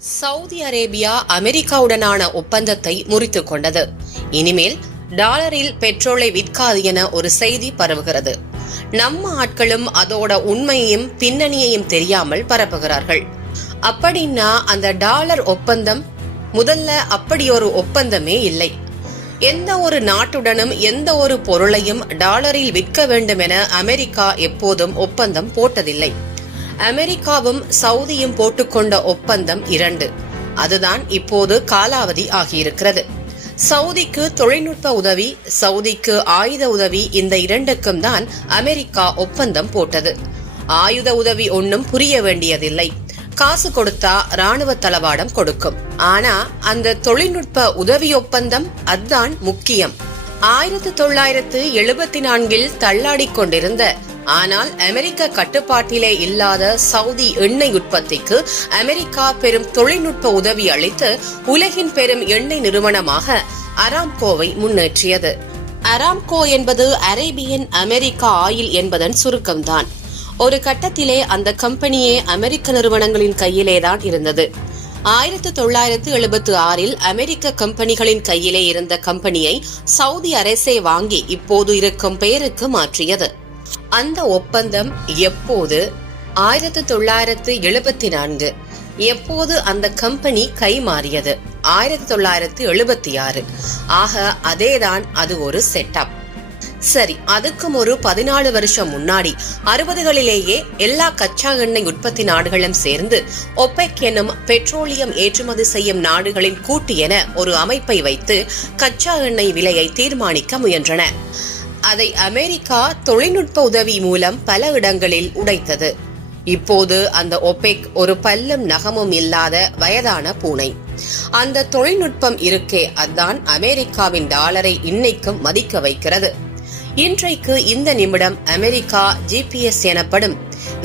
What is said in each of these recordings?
Saudi Arabia அமெரிக்காவுடனான ஒப்பந்தத்தை முறித்துக் கொண்டது. இனிமேல் டாலரில் பெட்ரோலை விற்காது என ஒரு செய்தி பரவுகிறது. நம்ம ஆட்களும் அதோட உண்மையையும் பின்னணியையும் தெரியாமல் பரப்புகிறார்கள். அப்படின்னா அந்த டாலர் ஒப்பந்தம் முதல்ல அப்படி ஒரு ஒப்பந்தமே இல்லை. எந்த ஒரு நாட்டுடனும் எந்த ஒரு பொருளையும் டாலரில் விற்க வேண்டும் என அமெரிக்கா எப்போதும் ஒப்பந்தம் போட்டதில்லை. அமெரிக்காவும் சவுதியும் போட்டுக்கொண்ட ஒப்பந்தம் 2. அதுதான் இப்போது காலாவதி ஆகியிருக்கிறது. சவுதிக்கு தொழில்நுட்ப உதவி, சவுதிக்கு ஆயுத உதவி, இந்த 2க்கும் தான் அமெரிக்கா ஒப்பந்தம் போட்டது. ஆயுத உதவி ஒன்னும் புரிய வேண்டியதில்லை. காசு கொடுத்தா ராணுவ தளவாடம் கொடுக்கும். ஆனா அந்த தொழில்நுட்ப உதவி ஒப்பந்தம் அதுதான் முக்கியம். 1974 தள்ளாடிக் கொண்டிருந்த ஆனால் அமெரிக்க கட்டுப்பாட்டிலே இல்லாத சவுதி எண்ணெய் உற்பத்திக்கு அமெரிக்கா பெரும் தொழில்நுட்ப உதவி அளித்து உலகின் பெரும் எண்ணெய் நிறுவனமாக அராம்கோவை முன்னேற்றியது. அராம்கோ என்பது அரேபியன் அமெரிக்கா ஆயில் என்பதன் சுருக்கம்தான். ஒரு கட்டத்திலே அந்த கம்பெனியே அமெரிக்க நிறுவனங்களின் கையிலேதான் இருந்தது. 1976 அமெரிக்க கம்பெனிகளின் கையிலே இருந்த கம்பெனியை சவுதி அரசே வாங்கி இப்போது இருக்கும் பெயருக்கு மாற்றியது. அந்த ஒப்பந்தம் எப்போது? 1974. எப்போது அந்த கம்பெனி கை மாறியது? 1976. ஆக அதேதான் அது ஒரு செட்டப். சரி, அதுக்கும் ஒரு 14 வருஷம் முன்னாடி 60களிலேயே எல்லா கச்சா எண்ணெய் உற்பத்தி நாடுகளும் சேர்ந்து ஒபெக் எனும் பெட்ரோலியம் ஏற்றுமதி செய்யும் நாடுகளின் கூட்டு என ஒரு அமைப்பை வைத்து கச்சா எண்ணெய் விலையை தீர்மானிக்க முயன்றன. அதை அமெரிக்கா தொழில்நுட்ப உதவி மூலம் பல இடங்களில் உடைத்தது. இப்போது அந்த ஒபெக் ஒரு பல்லும் நகமும் இல்லாத வயதான பூனை. அந்த தொழில்நுட்பம் இருக்கே, அதுதான் அமெரிக்காவின் டாலரை இன்னைக்கும் மதிக்க வைக்கிறது. இன்றைக்கு இந்த நிமிடம் அமெரிக்கா GPS எனப்படும்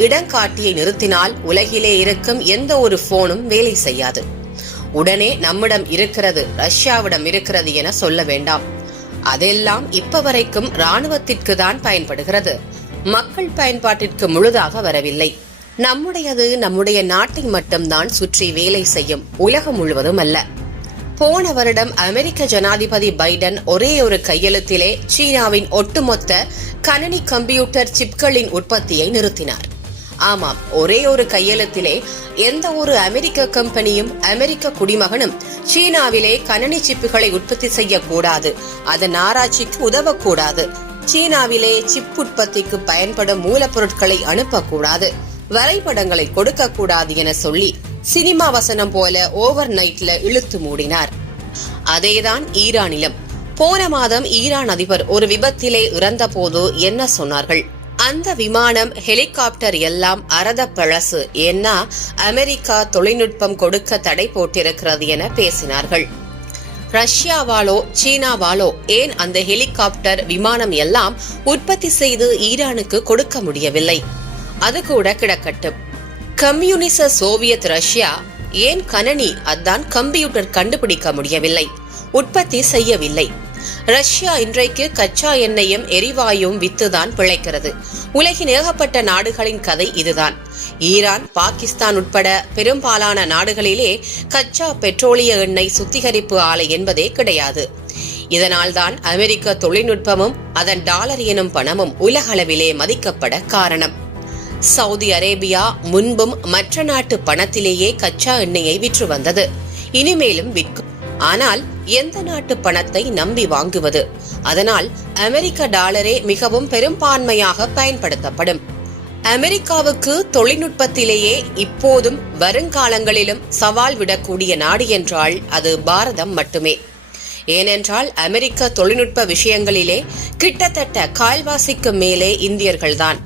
இடங்காட்டியை நிறுத்தினால் உலகிலே இருக்கும் எந்த ஒரு போனும் வேலை செய்யாது. உடனே நம்மிடம் இருக்கிறது, ரஷ்யாவிடம் இருக்கிறது என சொல்ல வேண்டாம். அதெல்லாம் இப்ப வரைக்கும் ராணுவத்திற்கு தான் பயன்படுகிறது. மக்கள் பயன்பாட்டிற்கு முழுதாக வரவில்லை. நம்முடையது நம்முடைய நாட்டை மட்டும்தான் சுற்றி வேலை செய்யும், உலகம் முழுவதும் அல்ல. போன வருடம் அமெரிக்க ஜனாதிபதி பைடன் ஒரே ஒரு கையெழுத்திலே சீனாவின் ஒட்டுமொத்த கணினி கம்ப்யூட்டர் சிப்களின் உற்பத்தியை நிறுத்தினார். ஆமாம், ஒரே ஒரு கையெழுத்திலே எந்த ஒரு அமெரிக்க கம்பெனியும் அமெரிக்க குடிமகனும் சீனாவிலே கணினி சிப்புகளை உற்பத்தி செய்யக்கூடாது, அதன் ஆராய்ச்சிக்கு உதவக்கூடாது, சீனாவிலே சிப் உற்பத்திக்கு பயன்படும் மூலப்பொருட்களை அனுப்பக்கூடாது, வரைபடங்களை கொடுக்கக்கூடாது என சொல்லி சினிமா வசனம் போல ஓவர் நைட்ல இழுத்து மூடினார். அதேதான் ஈரானிலும். போன மாதம் ஈரான் அதிபர் ஒரு விபத்திலே இறந்த போது என்ன சொன்னார்கள்? அந்த விமானம், ஹெலிகாப்டர் எல்லாம் அரத பழசு, ஏன்னா அமெரிக்கா தொழில்நுட்பம் கொடுக்க தடை போட்டிருக்கிறது என பேசினார்கள். ரஷ்யாவாலோ சீனாவாலோ ஏன் அந்த ஹெலிகாப்டர் விமானம் எல்லாம் உற்பத்தி செய்து ஈரானுக்கு கொடுக்க முடியவில்லை? அது கூட கிடக்கட்டும். கம்யூனிச சோவியத் ரஷ்யா ஏன் கணனி, அதான் கம்ப்யூட்டர் கண்டுபிடிக்க முடியவில்லை, உற்பத்தி செய்யவில்லை? ரஷ்யா இன்றைக்கு கச்சா எண்ணெயும் எரிவாயும் வித்துதான் பிழைக்கிறது. உலகின் ஏகப்பட்ட நாடுகளின் கதை இதுதான். ஈரான், பாகிஸ்தான் உட்பட பெரும்பாலான நாடுகளிலே கச்சா பெட்ரோலிய எண்ணெய் சுத்திகரிப்பு ஆலை என்பதே கிடையாது. இதனால்தான் அமெரிக்க தொழில்நுட்பமும் அதன் டாலர் எனும் பணமும் உலகளவிலே மதிக்கப்பட காரணம். சவுதி அரேபியா முன்பும் மற்ற நாட்டு பணத்திலேயே கச்சா எண்ணெயை விற்று வந்தது, இனிமேலும் விற்கும். ஆனால் எந்த நாட்டு பணத்தை நம்பி வாங்குவது? அதனால் அமெரிக்க டாலரே மிகவும் பெரும்பான்மையாக பயன்படுத்தப்படும். அமெரிக்காவுக்கு தொழில்நுட்பத்திலேயே இப்போதும் வருங்காலங்களிலும் சவால் விடக்கூடிய நாடு என்றால் அது பாரதம் மட்டுமே. ஏனென்றால் அமெரிக்க தொழில்நுட்ப விஷயங்களிலே கிட்டத்தட்ட கால்வாசிக்கு மேலே இந்தியர்கள்தான்.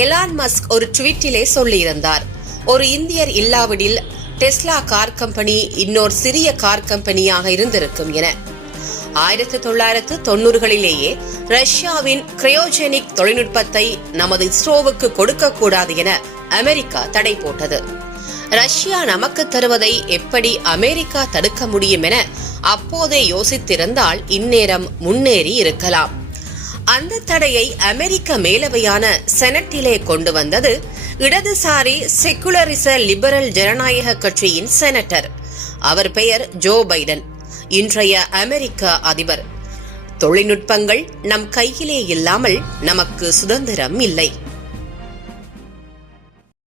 எலான் மஸ்க் ஒரு ட்வீட்டிலே சொல்லியிருந்தார், ஒரு இந்தியர் இல்லாவிடில் டெஸ்லா கார் கம்பெனி இன்னொரு சிறிய கார் கம்பெனியாக இருந்திருக்கும் என. 1990களிலேயே ரஷ்யாவின் கிரையோஜெனிக் தொழில்நுட்பத்தை நமது இஸ்ரோவுக்கு கொடுக்கக்கூடாது என அமெரிக்கா தடை போட்டது. ரஷ்யா நமக்கு தருவதை எப்படி அமெரிக்கா தடுக்க முடியும் என அப்போதே யோசித்திருந்தால் இந்நேரம் முன்னேறி இருக்கலாம். அந்த தடையை அமெரிக்க மேலவையான செனட்டிலே கொண்டு வந்தது இடதுசாரி செக்குலரிச லிபரல் ஜனநாயக கட்சியின் செனட்டர். அவர் பெயர் ஜோ பைடன், இன்றைய அமெரிக்க அதிபர். தொழில்நுட்பங்கள் நம் கையிலே இல்லாமல் நமக்கு சுதந்திரம் இல்லை.